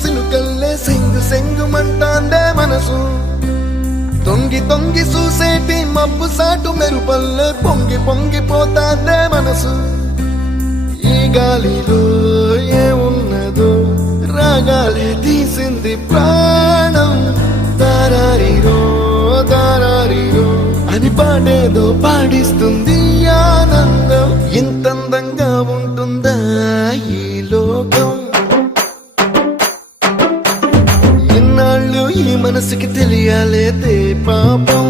సినుకల్లే సెంగు సెంగుమంటాందే మనసు తొంగి తొంగి చూసేటి మబ్బు సాటు మెరుపల్లే పొంగి పొంగిపోతాందే మనసు ఈ గాలిలో ఏమున్నదో రాగాలే తీసింది ప్రాణం దారారిరో దారారిరో అని పాడేదో పాడిస్తుంది ఆనందం ఇంతందంగా ఉంటుందా ఈ లోకం ఇన్నాళ్ళు ఈ మనసుకి తెలియాలేదే పాపం